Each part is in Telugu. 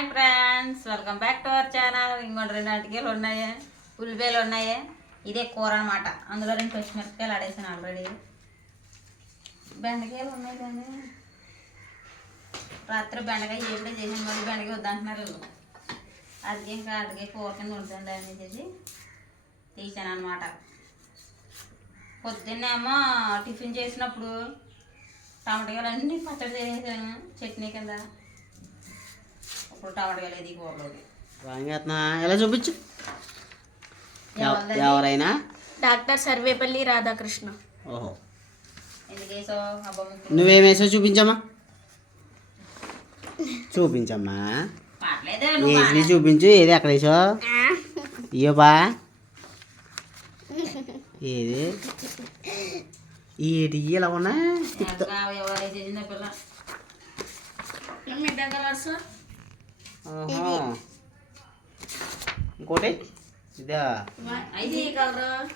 Hi friends welcome back to our channel. ఇంకోటి రెండు అరటికాయలు ఉన్నాయి ఉల్లిపాయలు ఉన్నాయి. ఇదే కూర అనమాట అందులో రెండు పచ్చిమిరపకాయలు ఆడేసాను ఆల్రెడీ బెండకాయలు ఉన్నాయి కానీ రాత్రి బెండకాయ ఏమిటో చేసాను మళ్ళీ బెండకాయ వద్దంటున్నారు వీళ్ళు. అది ఇంకా అటుకే కూర కింద ఉంటుంది అనేసి తీసాను అనమాట పొద్దున్నేమో టిఫిన్ చేసినప్పుడు టమాటకాయలు అన్నీ పచ్చడి చేసేసాను చట్నీ కింద. ఇప్పుడు కూరలోకి రాంగేతనా ఎలా చూపించు? ఎవరైనా? డాక్టర్ సర్వేపల్లి రాధాకృష్ణ. ఓహో. వేసావు? నువ్వేమేసో చూపించమ్మా. చూపించమ్మా. వేసి చూపించు? ఏది ఎక్కడ వేసో ఇయ్యో బా ఏది? ఏది ఇలా ఉన్నా? ఇంకోటి ఇదా. ఇది కలర్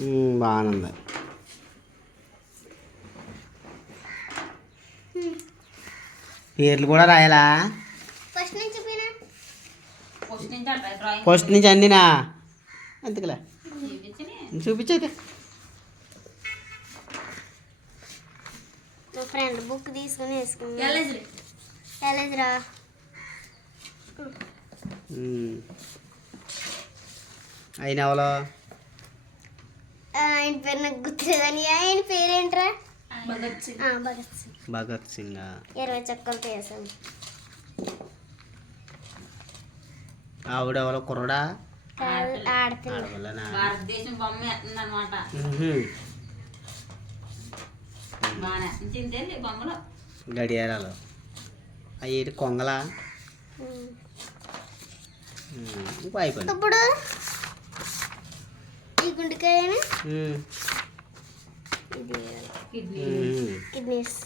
ఉమ్, బాగానే ఉంది పేర్లు కూడా రాయాలా? ఫస్ట్ నుంచి పోయినా? ఫస్ట్ నుంచి అంట డ్రాయింగ్ ఫస్ట్ నుంచి అందినా? అంతకులే చూపించి చూపించైతే ఫ్రెండ్ బుక్ తీసుకుని వేసుకున్నా. కాలేజీరా అయిన ఎవలో ఆయన పేరు నాకు గుర్తులేదని. ఆయన పేరేంట్రా? భగత్ సింగ్. ఆ, భగత్ సింగ్. భగత్ సింగ్. ఇరవై చక్కలతో వేసాం ఆవిడ ఎవరో కుర్రడా భారతదేశం బొమ్మ ఎత్తుంది. అనమాట చింతేంది బొమ్మలో? గడియారాలు. అవి కొంగలా ఉమ్. ఉమ్, ఇంకో అయిపోయింది ఇప్పుడు ఈ గుండెకాయని ఉమ్, ఇది కిడ్నీ ఉమ్. కిడ్నీస్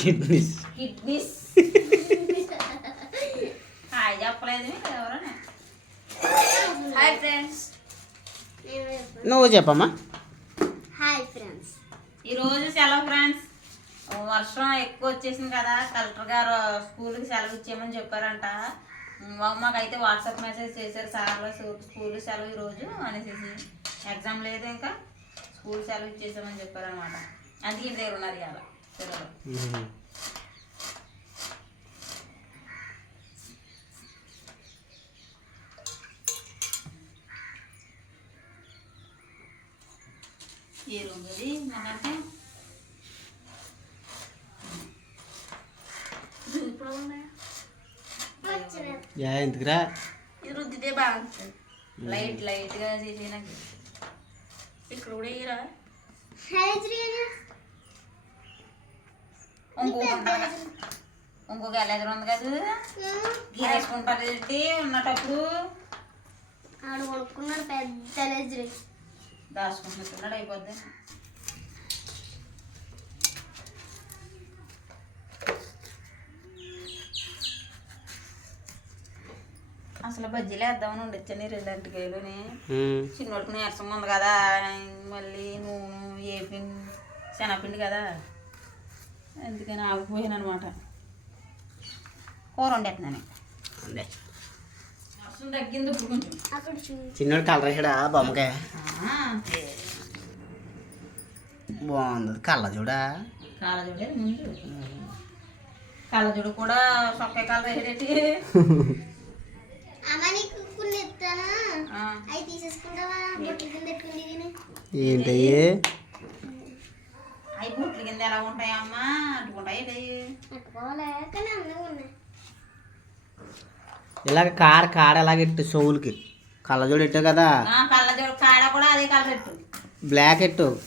కిడ్నీస్ కిడ్నీస్ హాయ్ చెప్పలేదు ఎవరైనా హాయ్ ఫ్రెండ్స్ నువ్వు చెప్పమ్మా హాయ్ ఫ్రెండ్స్ ఈరోజు సెలవు ఫ్రెండ్స్ వర్షం ఎక్కువ వచ్చేసింది కదా కలెక్టర్ గారు స్కూల్కి సెలవు ఇచ్చేయమని చెప్పారంట. మాకైతే వాట్సాప్ మెసేజ్ చేశారు సార్లు స్కూల్ సెలవు ఈరోజు అనేసి. ఎగ్జామ్ లేదు ఇంకా స్కూల్ సెలవు ఇచ్చేసామని చెప్పారనమాట అందుకే ఇంటి దగ్గర ఉన్నారు ఇవాళ సెలవు ఉమ్. ఏ రూమ్ ఇది మాకంటే ఇప్పుడు ఉన్నాయా యా ఎందుకురా? ఇది రుద్దితే బాగుంటుంది. లైట్ లైట్గా చేసి నాకు ఇక్కడ కూడా ఇరా ఇంకొక ఉంటుంది కదా. ఇంకొక ఎలాగ ఉంది కదా? గీరేసుకుంటారు ఏంటి ఉన్నటప్పుడు ఆడు కొనుక్కున్నాడు పెద్ద దాచుకుంటున్నాడు అయిపోద్ది. అసలు బజ్జీలు వేద్దామని ఉండొచ్చని రెండు అంటికాయలుని ఉమ్. చిన్నోడికి నీరసం ఉంది కదా మళ్ళీ నూనె ఏ పిండి శనగపిండి కదా. అందుకని ఆగిపోయాను అనమాట కూర వండేస్తున్నాను తగ్గింది ఇప్పుడు కొంచెం. అక్కడ చూడు చిన్నోడు కలర్ వేసాడా బొమ్మకాయ బాగుంది. కళ్ళ చూడా? కాలజోడే ముందు. కాలజోడు కూడా సొక్క కలర్ వేసేటి. అవి తీసేసుకుంటావా? బొట్ల కింద ఏంటయ్యి? అవి బుట్లు కింద ఎలా ఉంటాయమ్మా అట్టుకుంటాయి ఇవి. అట్టుకోవాలా కానీ అందంగా ఉన్నాయి. ఇలాగ కాడ కాడ ఎలాగ ఎట్టు సోవులకి? కళ్ళజోడు ఎట్టు కదా? ఆ, కళ్ళజోడు కాడ కూడా అదే కలర్ పెట్టు. బ్లాక్ ఎట్టు?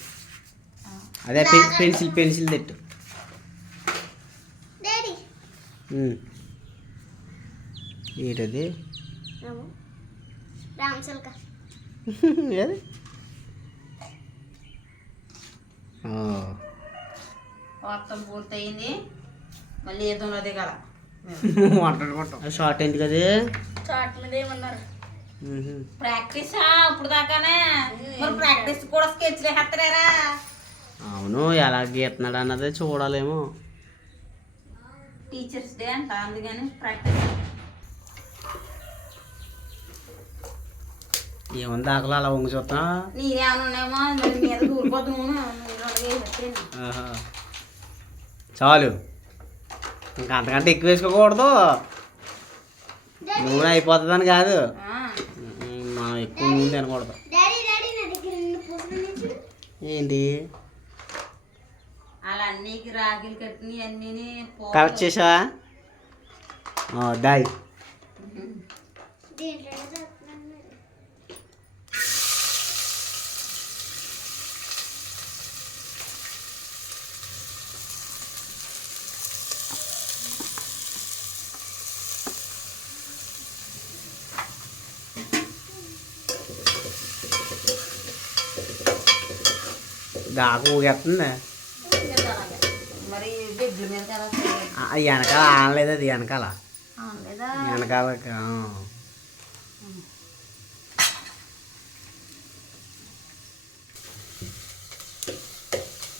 అదే పెన్- పెన్సిల్ పెన్సిల్ తెట్టు. ఏంటది? రామచిలక ఏది? ఓ. మొత్తం పూర్తయింది. మళ్ళీ ఏదో ఉన్నది కదా. షార్ట్ ఏంటి కదా చాట్ మీద ఏమన్నారు? ప్రాక్టీస్? ఇప్పుడు దాకానే. మరి ప్రాక్టీస్ కూడా స్కెచ్ వేస్తారా అవును ఎలా గీస్తున్నాడు అన్నదే చూడాలేమో. టీచర్స్ డే అంట అందుకని ప్రాక్టీస్ ఏముంది ఆకలి అలా వంగి. చాలు. ఇంకా అంతకంటే ఎక్కువ వేసుకోకూడదు. నూనె అయిపోతుందని కాదు. మనం ఎక్కువ నూనె తినకూడదు. ఏంటి? అలా అన్నికి రాగిలు కట్టినవి అన్నీ కరెక్ట్ చేసావా? ఆ, దాయ్ దీంట్లో దాకా ఊగేస్తుంది. ఆ, వెనకాల ఆనలేదు అది వెనకాల? వెనకాల ఆ.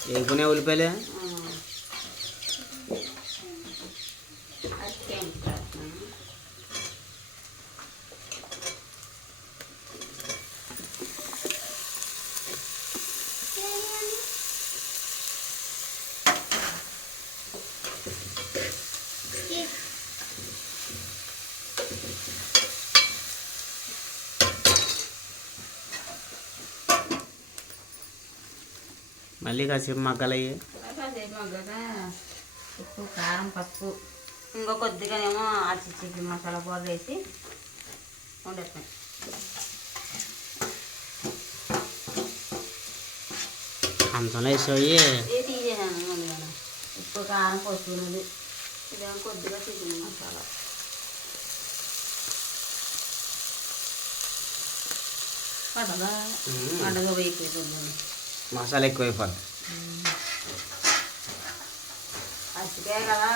వేపుకునే ఉల్లిపాయలు? మళ్ళీ కాసేపు మగ్గలయ్యి. కాసేపు మగ్గాక ఉప్పు కారం పసుపు ఇంకా కొద్దిగానేమో అచ్చి చికెన్ మసాలా పౌడర్ వేసి ఇది తీసేసాను ముందుగానే. ఉప్పు కారం పసుపు ఉన్నది. ఇదేమో కొద్దిగా చికెన్ మసాలా. పడదా పడగా వేయిపోతుంది మసాలా ఎక్కువ అచ్చికాయ కదా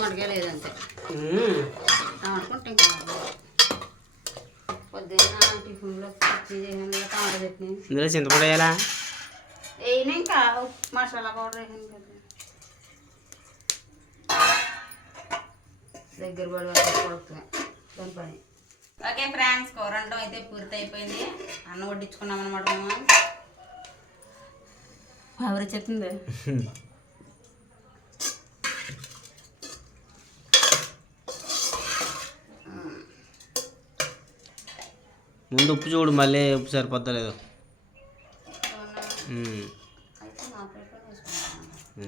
టమాటకాయ లేదంతే. ఇంకా పొద్దున్న టిఫిన్లో టమాటా చట్నీ ఇందులో చింతపండు వేయాలా? వేయను ఇంకా? మసాలా పౌడర్ వేసాను కదా దగ్గర పడి పడుతుంది దాని పని. ఓకే ఫ్రెండ్స్ కూర వండడం అయితే పూర్తి అయిపోయింది అన్నం వడ్డించుకున్నాం అనమాట మేము. ఎవరు చెప్పింది? ముందు ఉప్పు చూడు మళ్ళీ ఉప్పు సరిపోతలేదు.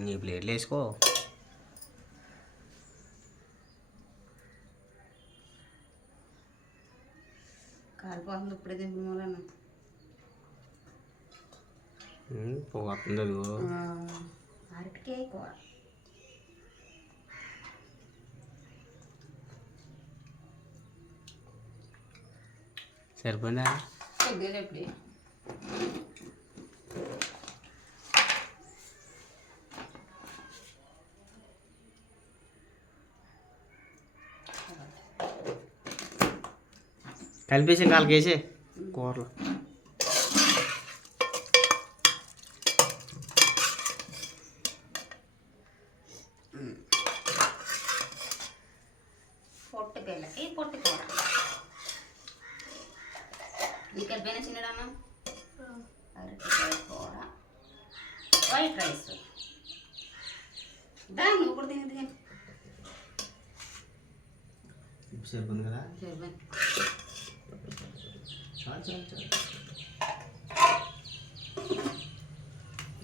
నీ ప్లేట్లు వేసుకో. కాలిపోతుంది ఇప్పుడే దింపిన మూలన ఉమ్, పోతుంది అరటికాయ కూర. సరిపోయిందా కొద్దిగా చెప్పి కలిపేసి కాలకేసి కూరలు వైట్ రైస్ దా నువ్వు కూడా తిని తిని ఉప్పు సరిపోయింది కదా సరిపోయింది. చాలు చాలు చాలు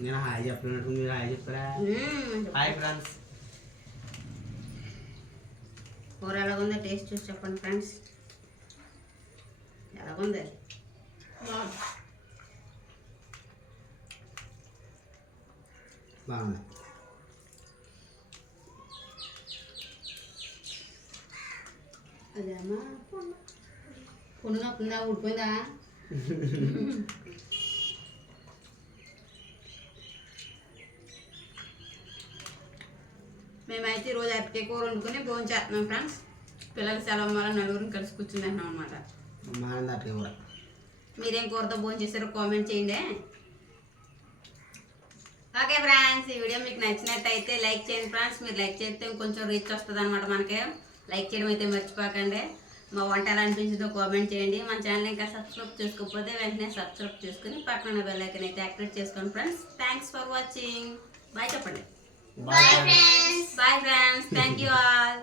నేను హాయ్ చెప్పినట్టు మీరు హాయ్ చెప్పరా మ్మ్. హాయ్ ఫ్రెండ్స్ కూర ఎలాగుందో టేస్ట్ చూసి చెప్పండి ఫ్రెండ్స్ ఎలాగుంది బాగుంది. అదేమ్మా మేమైతే ఈరోజు అరటికాయ కూర వండుకుని భోజనం చేస్తున్నాం ఫ్రెండ్స్. పిల్లలు సెలవు వల్ల నలుగురిని కలిసి కూర్చుంటున్నాం అనమాట మీరేం కూరతో భోజనం చేశారో కామెంట్ చేయండి. ఓకే ఫ్రెండ్స్ ఈ వీడియో మీకు నచ్చినట్టయితే లైక్ చేయండి ఫ్రెండ్స్. మీరు లైక్ చేస్తే కొంచెం రీచ్ వస్తుంది అనమాట మనకి. లైక్ చేయడం అయితే మర్చిపోకండి. మా వంట ఎలా అనిపించిందో కామెంట్ చేయండి. మన ఛానల్ ఇంకా సబ్స్క్రైబ్ చేసుకోకపోతే వెంటనే సబ్స్క్రైబ్ చేసుకుని పక్కన బెల్ ఐకన్ అయితే యాక్టివేట్ చేసుకోండి friends. Thanks for watching bye చెప్పండి. Bye bye friends thank you all